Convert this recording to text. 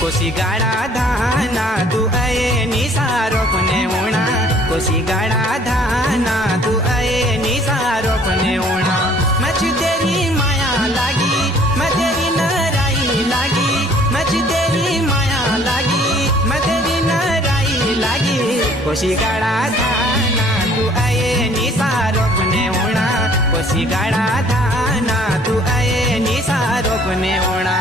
कोशी गाड़ा धाना तू आए निसारो अपने ओणा कोशी गाड़ा धाना तू आए निसारो अपने ओणा मच तेरी माया लागी मैं तेरी नराई लागी मच तेरी माया लागी मैं तेरी नराई लागी कोशी गाड़ा धाना तू आए निसारो अपने ओणा कोशी गाड़ा धाना तू आए निसारो अपने ओणा।